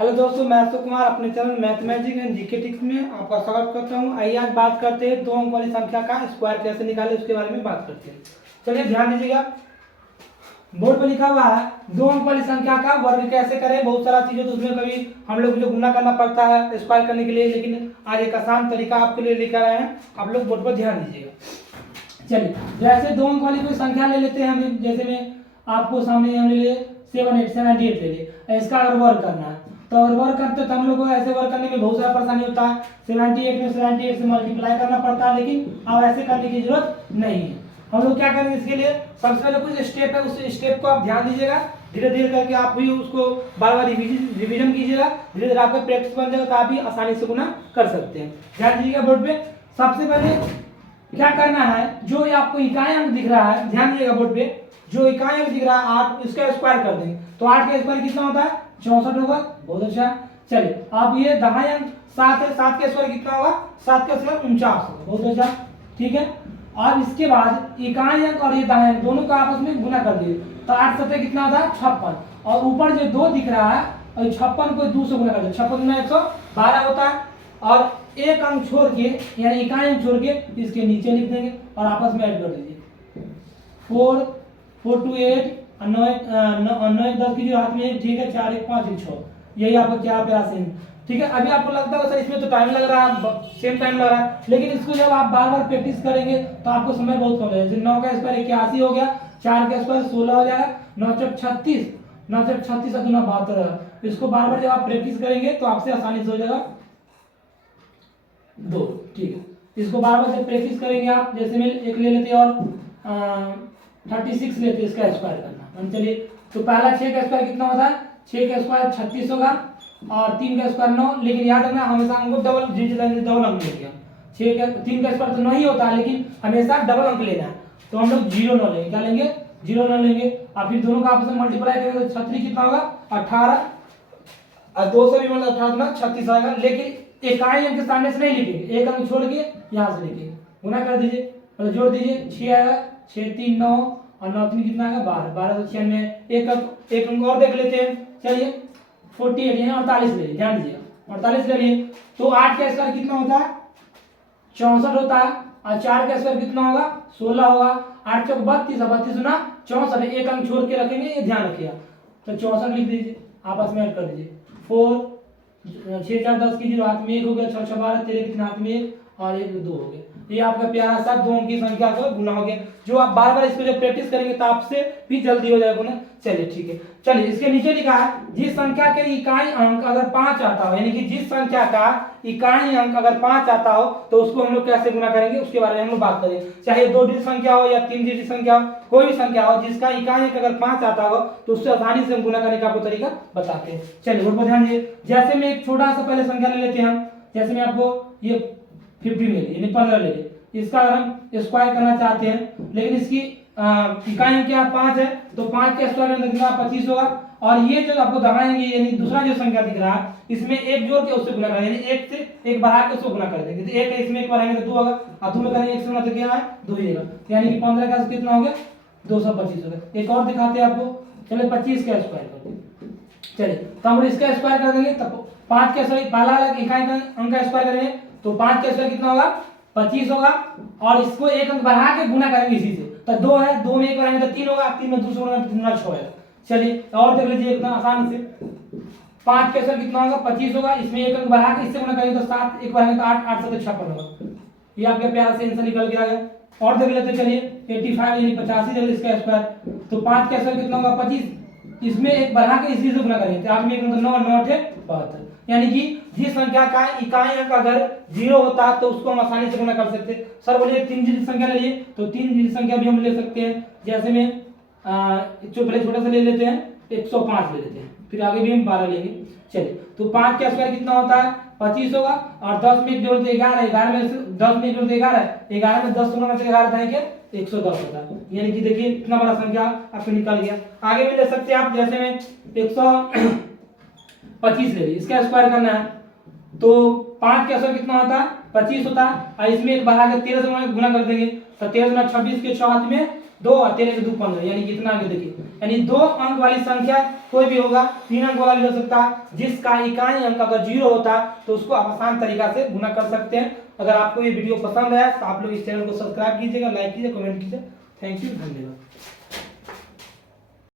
Hello दोस्तों, मैं अशोक कुमार अपने channel mathematics and GK tips में आपका स्वागत करता हूं। आइए आज बात करते हैं दो अंक वाली संख्या का स्क्वायर कैसे निकालें, उसके बारे में बात करते हैं। चलिए ध्यान दीजिएगा, बोर्ड पर लिखा हुआ है दो अंक वाली संख्या का वर्ग कैसे करें। बहुत सारा चीजें तो उसमें कभी हम लोग जो गुना करना पड़ता है स्क्वायर करने के लिए, लेकिन आज एक आसान तरीका आपके लिए लेकर आए हैं। आप लोग बोर्ड पर ध्यान दीजिएगा। चलिए जैसे दो अंक वाली कोई संख्या ले लेते हैं हम, जैसे में आपको सामने हम ले लिए 78 ले लिए। इसका अगर वर्ग करना है तो अगर वर्क करते तो हम लोग को ऐसे वर्क करने में बहुत सारा परेशानी होता है। 78 में 78 से मल्टीप्लाई करना पड़ता है, लेकिन अब ऐसे करने की जरूरत नहीं है। हम लोग क्या करेंगे, इसके लिए सबसे पहले कुछ स्टेप है, उस स्टेप को आप ध्यान दीजिएगा। धीरे धीरे करके आप भी उसको बार बार रिविजन कीजिएगा। धीरे धीरे आपका प्रैक्टिस बन जाएगा तो आप भी आसानी से गुना कर सकते हैं। ध्यान दीजिएगा बोर्ड पे। सबसे पहले क्या करना है, जो आपको इकाई अंक दिख रहा है, ध्यान दीजिएगा बोर्ड पे, जो इकाई अंक दिख रहा है 8, इसका स्क्वायर कर देंगे तो 8 का स्क्वायर कितना होता है, 64 होगा। बहुत अच्छा। चलिए अब ये दहाई अंक 7 है, 7 का स्क्वायर कितना होगा, 7 का स्क्वायर 49 होगा। बहुत अच्छा, ठीक है। और इसके बाद इकाई अंक और ये दहाई अंक दोनों का आपस में गुना कर दिए तो 8 7 कितना होता है, 56। और ऊपर जो 2 दिख रहा है और 56 को 2 से गुना कर दे, 56 गुना 112 होता है। और एक अंक छोड़ के यानी इकाई अंक छोड़ के इसके नीचे लिख देंगे और आपस में ऐड कर दीजिए। 4 4 2 8 और 9 10 कीजिए हाथ में, ठीक है। 4 1 5 1 6, यही आपका क्या प्यारा सेम, ठीक है। अभी आपको लगता है सर इसमें तो टाइम लग रहा है, सेम टाइम लग रहा है, लेकिन इसको जब आप बार बार प्रैक्टिस करेंगे तो आपको समय बहुत कम लगेगा। जैसे 9 का स्क्वायर 81 हो गया, 4 का स्क्वायर 16 हो जाएगा, 9 4 36, 9 4 36 और 2 72। इसको बार बार जब आप प्रैक्टिस करेंगे तो आपसे आसानी से हो जाएगा 2, ठीक है। इसको बार बार जब प्रैक्टिस करेंगे आप, जैसे में एक ले लेते हैं और 36 लेते, इसका स्क्वायर करना। चलिए तो पहला 6 का स्क्वायर कितना होता है, 6 का स्क्वायर 36 होगा और 3 का स्क्वायर 9। लेकिन याद रखना हमेशा हमको डबल अंक लेंगे। 6 का 3 का स्क्वायर तो 9 ही होता है, लेकिन हमेशा डबल अंक लेना है। तो हम लोग 0 9 लेंगे, क्या लेंगे, 0 9 लेंगे। और फिर दोनों का आपस में मल्टीप्लाई करेंगे तो 36 कितना होगा, 18 और 2 से भी मतलब 18 36 आएगा। लेकिन इकाई अंक के सामने से नहीं लिखेंगे, एक अंक छोड़ के यहाँ से लिखेंगे, गुना कर दीजिए मतलब जोड़ दीजिए। 6 आएगा, 6 3 9 और 9 3 कितना आएगा, 12 1296। एक अंक और देख लेते हैं। चलिए 48 यानी 48 ले लीजिए, ध्यान दीजिएगा 48 ले लिए। तो 8 का स्क्वायर कितना होता है, 64 होता है। और 4 का स्क्वायर कितना होगा, 16 होगा। 8 चौक 32 और 32 गुना 64, एक अंक छोड़ के रखेंगे, ये ध्यान रखिएगा। तो 64 लिख दीजिए, आपस में ऐड कर दीजिए। 4 6 4 10 कीजिए, हाथ में 1 हो गया, 6 6 12 13 कितना हाथ में 1 और 1 2 हो गया। ये आपका प्यारा सा 2 अंक की संख्या का गुना हो गया। जो आप बार बार इसको जब प्रैक्टिस करेंगे तो आपसे भी जल्दी हो जाएगा गुना। चलिए ठीक है। चलिए इसके नीचे लिखा है जिस संख्या के इकाई अंक अगर 5 आता हो, यानी कि जिस संख्या का इकाई अंक अगर 5 आता हो तो उसको हम लोग कैसे गुना करेंगे, उसके बारे में हम लोग बात करेंगे। चाहे 2 डिजिट संख्या हो या 3 डिजिट संख्या हो, कोई भी संख्या हो जिसका इकाई अंक अगर 5 आता हो तो उससे आसानी से हम गुना करने का आपको तरीका बताते हैं। चलिए बोर्ड पर ध्यान दीजिए। जैसे में एक छोटा सा पहले संख्या ले लेते हैं हम, जैसे में आपको ये 50 ले ली, यानी 15 ले ली। इसका अगर हम स्क्वायर करना चाहते हैं, लेकिन इसकी इकाई अंक क्या 5 है, तो 5 के स्क्वायर में कितना 25 होगा। और ये जो आपको दबाएंगे यानी दूसरा जो संख्या दिख रहा है, इसमें एक जोड़ के उससे गुना करेंगे, यानी एक से एक बढ़ा के उसको गुना कर देंगे। तो एक है इसमें एक बढ़ाएंगे तो 2 होगा, और 2 में करेंगे 1 से गुना तो क्या है 2 ही होगा। यानी कि 15 का कितना हो गया 225 हो गया। एक और दिखाते हैं आपको, चलिए 25 का स्क्वायर कर देंगे। चलिए तो हम इसका स्क्वायर कर देंगे, तब 5 का स्क्वायर पहला इकाई अंक का स्क्वायर करेंगे तो 5 का स्क्वायर कितना होगा 25 होगा। और इसको एक अंक बढ़ा के गुना करेंगे इसी से, तो 2 है, 2 में 1 बढ़ाएंगे तो 3 होगा, 3 में 2 से गुना 6 है। चलिए और देख लीजिए एकदम आसान से, 5 का स्क्वायर कितना होगा 25 होगा, इसमें एक अंक बढ़ा के इससे गुना करेंगे तो 7, 1 बढ़ाएंगे तो 8, 8 7 56 होगा। ये आपके प्यारा से आंसर निकल के आ गया। और देख लेते चलिए 85 यानी 85 देख इसका स्क्वायर, तो 5 का स्क्वायर कितना होगा 25, इसमें एक बढ़ा के इसी से गुना करेंगे तो 8 में 1 9 9 72। यानी कि जिस संख्या का इकाई अंक अगर 0 होता है तो उसको हम आसानी से गुना कर सकते हैं। सर बोलिए 3 डिजिट संख्या ले लिए, तो 3 डिजिट संख्या भी हम ले सकते हैं। जैसे में जो पहले छोटा सा ले लेते हैं 105 ले लेते हैं, फिर आगे भी हम 12 लेंगे। चलिए तो 5 का स्क्वायर कितना होता है 25 होगा, और 10 में जोड़ दे 11, 11 में 10 में जोड़ दे 11, 11 में 10 गुना से 11 देंगे 110 होता है। यानी कि देखिए इतना बड़ा संख्या आपको निकल गया। आगे भी ले सकते हैं आप, जैसे में 125 ले ली, इसका स्क्वायर करना है तो 5 का स्क्वायर कितना होता है 25 होता है, और इसमें एक बढ़ा के 13 से गुना कर देंगे तो 13 गुना 26 के 6 हाथ में 2 और 13 के 2 15, यानी कितना आगे देखिए, यानी 2 अंक वाली संख्या कोई भी होगा, 3 अंक वाला भी हो सकता है, जिसका इकाई अंक अगर 0 होता तो उसको आप आसान तरीका से गुना कर सकते हैं। अगर आपको ये वीडियो पसंद आया तो आप लोग इस चैनल को सब्सक्राइब कीजिएगा, लाइक कीजिए, कमेंट कीजिए। थैंक यू, धन्यवाद।